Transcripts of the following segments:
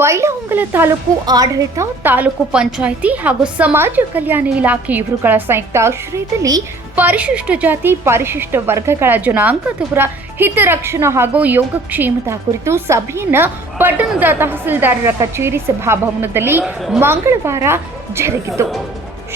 ಬೈಲಹೊಂಗಲ ತಾಲೂಕು ಆಡಳಿತ, ತಾಲೂಕು ಪಂಚಾಯಿತಿ ಹಾಗೂ ಸಮಾಜ ಕಲ್ಯಾಣ ಇಲಾಖೆ ಇವರುಗಳ ಸಂಯುಕ್ತ ಆಶ್ರಯದಲ್ಲಿ ಪರಿಶಿಷ್ಟ ಜಾತಿ, ಪರಿಶಿಷ್ಟ ವರ್ಗಗಳ ಜನಾಂಗದವರ ಹಿತರಕ್ಷಣಾ ಹಾಗೂ ಯೋಗಕ್ಷೇಮದ ಕುರಿತು ಸಭೆಯನ್ನ ಪಟ್ಟಣದ ತಹಸೀಲ್ದಾರರ ಕಚೇರಿ ಸಭಾಭವನದಲ್ಲಿ ಮಂಗಳವಾರ ಜರುಗಿತು.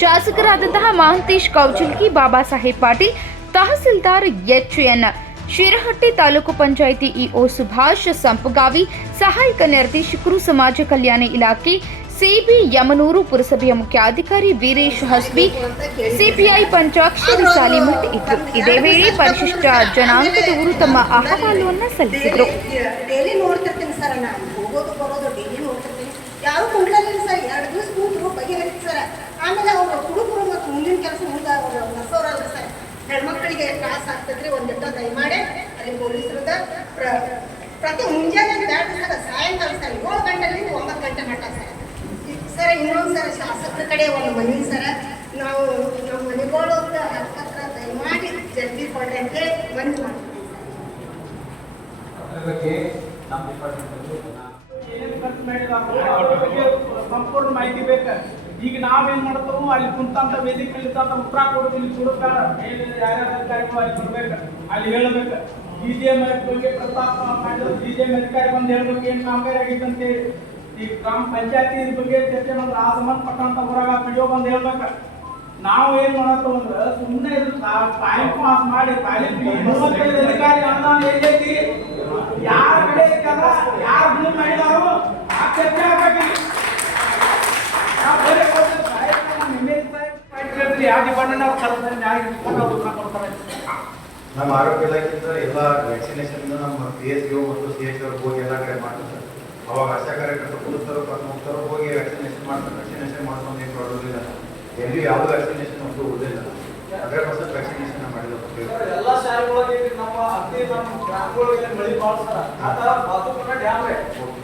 ಶಾಸಕರಾದಂತಹ Mahantesh Kaujalgi Baba Saheb Patil, tahsildar H N Shirahatti taluk panchayat EO Subhash Sampagavi, ಸಹಾಯಕ ನಿರ್ದೇಶಕರು ಸಮಾಜ ಕಲ್ಯಾಣ ಇಲಾಖೆ, ಸಿಬಿ ಯಮನೂರು ಪುರಸಭೆಯ ಮುಖ್ಯಾಧಿಕಾರಿ ವೀರೇಶ್ ಹಸ್ಬಿ ಸಿಪಿಐ ಪಂಚಾಕ್ಷರಿ ಸಾಲಿಮಠ್ ಇದ್ದರು. ಇದೇ ವೇಳೆ ಪರಿಶಿಷ್ಟ ಜನಾಂಗದವರು ತಮ್ಮ ಅಹವಾಲುವನ್ನು ಸಲ್ಲಿಸಿದರು ಡೈಲಿ ನೋಡ್ತಿರ್ತೀನಿ ಸರ್ ನಾನು ಹೋಗೋದು ಬರೋದು ಡೈಲಿ ನೋಡ್ತಿರ್ತೀನಿ ಯಾರು ಕುಂಡ್ಲಿಲ್ಲ ಸರ್ ಎರಡು ದಿವಸ ಕೂತರು ಬಗೆಹರಿತು ಸರ್ ಆಮೇಲೆ ಅವರು ಹುಡುಗರು ಮತ್ತು ಮುಂದಿನ ಕೆಲಸ ಮುಂದೆ ಅವರು ನರ್ಸೋರಲ್ಲ ಸರ್ ಹೆಣ್ಮಕ್ಳಿಗೆ ತ್ರಾಸ ಆಗ್ತದ್ರಿ ಒಂದಿಟ್ಟ ದಯಮಾಡಿ ಅಲ್ಲಿ ಪೊಲೀಸರದ ಪ್ರ ಪ್ರತಿ ಮುಂಜಾನೆ ಬ್ಯಾಟ್ ಸರ್ ಸಾಯಂಕಾಲ ಸರ್ ಏಳು ಗಂಟೆಲಿಂದ ಒಂಬತ್ತು ಗಂಟೆ ಮಟ್ಟ ಸರ್. ಸರ್ ಇನ್ನೊಂದು ಸರ್ ಶಾಸಕರ ಕಡೆ ಒಂದು ಮನೆ ಸರ್ ನಾವು ನಮ್ಮ ಮನೆಗಳು ಹತ್ತತ್ರ ದಯಮಾಡಿ ಜಲ್ದಿ ಕೊಡ್ರಿ ಅಂತೇಳಿ ಮನವಿ ಮಾಡ್ತೀವಿ. ಸಂಪೂರ್ಣ ಮಾಹಿತಿ ಬೇಕ. ಈಗ ನಾವೇನ್ ಮಾಡ್ತೇವೆ ಅಲ್ಲಿ ಕುಂತಂತ ವೇದಿಕೆ ಉತ್ತರ ಕೊಡ್ತೀವಿ ಯಾರ್ಯಾರ ಅಧಿಕಾರಿಗಳು ಅಲ್ಲಿ ಹೇಳಬೇಕು ಅಲ್ಲಿ ಹೇಳ್ಬೇಕು. ಡಿ ಜೆ ಬಗ್ಗೆ ಪ್ರಸ್ತಾಪ ಮಾಡಿದ್ರು. ಡಿ ಜೆ ಅಧಿಕಾರಿ ಬಂದು ಹೇಳ್ಬೇಕು ಏನ್ ಕಾಮಗಾರಿ ಅಂತೇಳಿ ಈ ಗ್ರಾಮ ಪಂಚಾಯತಿ ಬಗ್ಗೆ ಚರ್ಚೆ ಮಾಡಿದ್ರೆ. ಆ ಸಂಬಂಧಪಟ್ಟಂತ ಊರಾಗ ವಿಡಿಯೋ ಬಂದು ಹೇಳ್ಬೇಕ. ನಾವು ಏನ್ ಮಾಡತ್ತೋ ಅಂದ್ರೆ ಸುಮ್ಮನೆ ಇದು ಟೈಮ್ ಪಾಸ್ ಮಾಡಿ ತಾಲೀಮ್ ಮೂವತ್ತೈದು ಅಧಿಕಾರಿ ಅನುದಾನ ಎಲ್ಲೈತಿ ಯಾರ ಕಡೆ ಐತಲ್ಲ ಯಾರು ಬಿಲ್ ಮಾಡಿದಾರೋ ಆ ಚರ್ಚೆ ಆಗ್ಬೇಕಿಲ್ಲಿ ಯಾವ ಡಿಪಾರ್ಟ್ಮೆಂಟ್ ಅವ್ರು ಯಾರಿಗೆ ಇಟ್ಕೊಂಡು ಕೊಡ್ತಾರೆ. ನಮ್ಮ ಆರೋಗ್ಯ ಇಲಾಖೆಯಿಂದ ಎಲ್ಲ ವ್ಯಾಕ್ಸಿನೇಷನ್ ನಮ್ಮ ಪಿ ಎಸ್ ಯು ಮತ್ತು ಸಿ ಎಚ್ ಹೋಗಿ ಎಲ್ಲ ಕಡೆ ಮಾಡ್ತಾರೆ. ಅವಾಗ ಆಶಾ ಕಾರ್ಯಕರ್ತರು ಪೊಲೀಸರು ಹೋಗ್ತಾರೋ ಹೋಗಿ ವ್ಯಾಕ್ಸಿನೇಷನ್ ಮಾಡ್ತಾರೆ ವ್ಯಾಕ್ಸಿನೇಷನ್ ಮಾಡ್ಕೊಂಡು ಏನು ಇಲ್ಲ ಎಲ್ಲಿ ಯಾವ ವ್ಯಾಕ್ಸಿನೇಷನ್ ಅಂತೂ ಉಳಿದಿಲ್ಲ. ಹಂಡ್ರೆಡ್ ಪರ್ಸೆಂಟ್ ವ್ಯಾಕ್ಸಿನೇಷನ್ ಮಾಡಿದ್ರು. ಎಲ್ಲ ಶಾಲೆಗಳಿಗೆ ನಮ್ಮ ಅತಿ ನಮ್ಮ ಗ್ರಾಮಗಳಿಗೆ ಮಳಿ ಬಾಳ ಸರ ಆತ ಬಾತುಪುರ ಡ್ಯಾಮ್ ರೇ.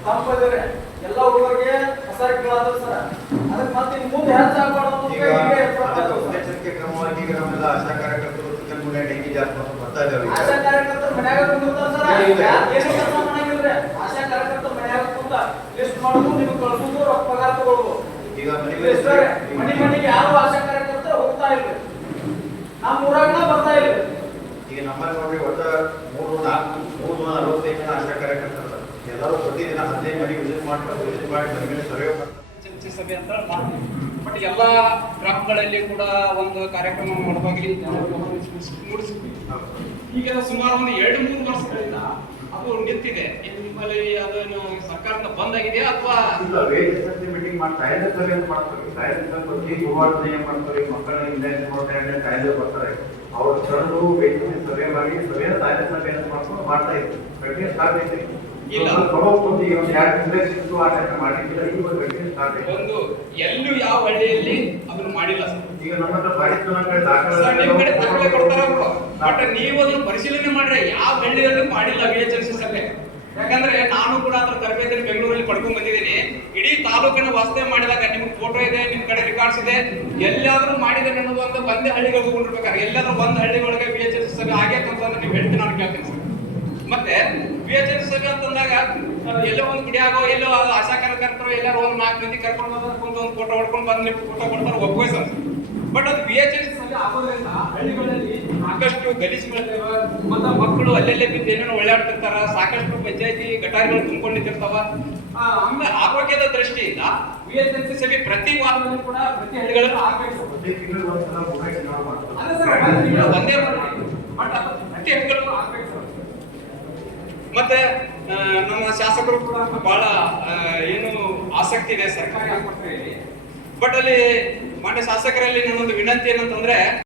ತಂಪದಿರೆ ಎಲ್ಲ ಹುಡುಗರಿಗೆ ಸರ. ಅದಕ್ಕೆ ಮತ್ತೆ ಮುಂದೆ ಈಗ ಕ್ರಮವಾಗಿ ಈಗ ನಮ್ಮೆಲ್ಲ ಆಶಾ ಆಶಾ ಕಾರ್ಯಕರ್ತರು ಮನ್ಯಾಗ ಕುಂದಿರ್ತಾರ ಸರ? ಇಲ್ಲ. ಯಾರ್ ಏನು ಕೆಲಸ ಮಾಡಂಗಿಲ್ರಿ? ಆಶಾ ಕಾರ್ಯಕರ್ತರು ಮನ್ಯಾಗ ಕುಂತ ಲಿಸ್ಟ್ ಮಾಡೋದು ನಿಮ್ಗೆ ಕಳ್ಸೋದು ರೊಕ್ಕ ಪಗಾರ ತಗೊಳ್ಬೋದು ಈಗ ಮನೆ ಮನೆಗೆ ಯಾರು ಆಶಾ ಕಾರ್ಯಕರ್ತರು ಹೋಗ್ತಾ ಇಲ್ಲ ನಮ್ಮ ಊರಾಗ ಬರ್ತಾ ಇಲ್ಲ ಈಗ ನಮ್ಮಲ್ಲಿ ನೋಡ್ರಿ ಒಟ್ಟ ಮೂರು ನಾಲ್ಕು ಮೂರು ನೂರ ಅರವತ್ತೈದು ಜನ ಆಶಾ ಕಾರ್ಯಕರ್ತರು ಎಲ್ಲರೂ ಪ್ರತಿದಿನ ಹದಿನೈದು ಮನೆಗೆ ವಿಸಿಟ್ ಮಾಡ್ತಾರೆ. ವಿಸಿಟ್ ಮಾಡಿ ಸರ್ವೆ ಮಾಡ್ತಾರೆ ಚರ್ಚೆ ಸಭೆ ಅಂತ ಮಾಡ್ತೀವಿ. ಬಟ್ ಎಲ್ಲ ಗ್ರಾಮಗಳಲ್ಲಿ ಕೂಡ ಒಂದು ಕಾರ್ಯಕ್ರಮ ಮಾಡುವಾಗಲಿ ಮೂಡಿಸ್ತೀವಿ ಈಗ ಸುಮಾರು ಒಂದು ಎರಡು ಮೂರು ವರ್ಷಗಳಿಂದ ಅದು ನಿಂತಿದೆ. ನಿಮ್ಮಲ್ಲಿ ಅದನ್ನು ಸರ್ಕಾರದಿಂದ ಬಂದ್ ಆಗಿದೆಯಾ ಅಥವಾ ಮೀಟಿಂಗ್ ಮಾಡಿ ಕಾಯ್ದೆ ಅಂತ ಮಾಡ್ತಾರೆ. ಕಾಯ್ದೆ ಬಗ್ಗೆ ಮಾಡ್ತಾರೆ. ಮಕ್ಕಳ ಇಂಡಿಯನ್ ಮಾಡ್ತಾರೆ ಕಾಯ್ದೆ ಬರ್ತಾರೆ. ಅವ್ರ ಸಭೆ ಮಾಡಿ ಸಭೆಯ ಕಾಯ್ದೆ ಸಭೆಯನ್ನು ಮಾಡ್ಕೊಂಡು ಮಾಡ್ತಾ ಇದ್ರು ಕಡಿಮೆ ಸ್ಟಾರ್ಟ್ ಒಂದು ಎಲ್ಲೂ ಯಾವ ಹಳ್ಳಿಯಲ್ಲಿ ಅದನ್ನು ಮಾಡಿಲ್ಲ ಸರ್. ನಿಮ್ ಕಡೆ ದಾಖಲೆ ಕೊಡ್ತಾರ ಬಟ್ ನೀವು ಅದನ್ನು ಪರಿಶೀಲನೆ ಮಾಡ್ರೆ ಯಾವ ಹಳ್ಳಿಯಲ್ಲೂ ಮಾಡಿಲ್ಲ ವಿ ಎಚ್ ಎಸ್ ಸಭೆ ಯಾಕಂದ್ರೆ ನಾನು ಕೂಡ ಅದ್ರ ತರಬೇತಿ ಬೆಂಗಳೂರಲ್ಲಿ ಪಡ್ಕೊಂಡ್ ಬಂದಿದ್ದೀನಿ. ಇಡೀ ತಾಲೂಕಿನ ವಾಸ್ತವ ಮಾಡಿದಾಗ ನಿಮ್ಗೆ ಫೋಟೋ ಇದೆ ನಿಮ್ ಕಡೆ ರೆಕಾರ್ಡ್ಸ್ ಇದೆ. ಎಲ್ಲಾದ್ರೂ ಮಾಡಿದೆ ಅನ್ನೋದು ಒಂದು ಒಂದೇ ಹಳ್ಳಿಗೆ ಹೋಗ್ಕೊಂಡಿರ್ಬೇಕಾದ್ರೆ ಎಲ್ಲಾದ್ರೂ ಒಂದು ಹಳ್ಳಿಗಳಿಗೆ ವಿ ಎಚ್ ಎಸ್ ಸಭೆ ಆಗೈತೆ ಅಂತಂದ್ರೆ ನೀವು ಹೇಳ್ತೀನಿ ನಾನು ಕೇಳ್ತೀನಿ ಸರ್. ಮತ್ತೆ ವಿ ಎಚ್ ಎಸ್ ಸಭೆ ಅಂತಂದಾಗ ಅಂದಾಗ ಎಲ್ಲೋ ಒಂದು ಗುಡಿಯಾಗೋ ಎಲ್ಲೋ ಅದು ಆಶಾ ಕಾರ್ಯಕರ್ತರು ಎಲ್ಲರೂ ಒಂದು ನಾಲ್ಕು ಮಂದಿ ಕರ್ಕೊಂಡು ಬಂದ್ರೆ ಕುಂತು ಒಂದು ಫೋಟೋ ಹೊಡ್ಕೊಂಡು ಬಂದು ಫೋಟೋ ಕೊಡ್ತಾರೆ ಒಬ್ಬೇ ಸರ್ ಬಟ್ ಅದು ಎಸ್ ಸಭೆ ಆಗೋದ್ರಿಂದ ಹಳ್ಳಿಗಳಲ್ಲಿ ಸಾಕಷ್ಟು ಗಲೀಜುಗಳಿವೆ ಮತ್ತೆ ಮಕ್ಕಳು ಅಲ್ಲೆಲ್ಲೇ ಬಿದ್ದು ಏನೇನೋ ಒಳ್ಳಾಡ್ತಿರ್ತಾರ ಸಾಕಷ್ಟು ಪಂಚಾಯತಿ ಗಟಾರಿಗಳು ತುಂಬಿಕೊಂಡಿರ್ತಾವ. ಆಮೇಲೆ ಆರೋಗ್ಯದ ದೃಷ್ಟಿಯಿಂದ ವಿ ಎಚ್ ಎಸ್ ಸಭೆ ಪ್ರತಿ ವಾರದಲ್ಲಿ ಕೂಡ ಪ್ರತಿ ಹಳ್ಳಿಗಳಲ್ಲೂ ಆಗಬೇಕು ಒಂದೇ ಮಾಡಿ ಬಟ್ ಪ್ರತಿ ಹಳ್ಳಿಗಳಲ್ಲೂ ಆಗ್ಬೇಕು ಮತ್ತೆ ನಮ್ಮ ಶಾಸಕರು ಕೂಡ ಬಹಳ ಏನು ಆಸಕ್ತಿ ಇದೆ ಸರ್ಕಾರಿ ಆಸ್ಪತ್ರೆಯಲ್ಲಿ ಬಟ್ ಅಲ್ಲಿ ಮಾನ್ಯ ಶಾಸಕರಲ್ಲಿ ನನ್ನೊಂದು ವಿನಂತಿ ಏನಂತಂದ್ರೆ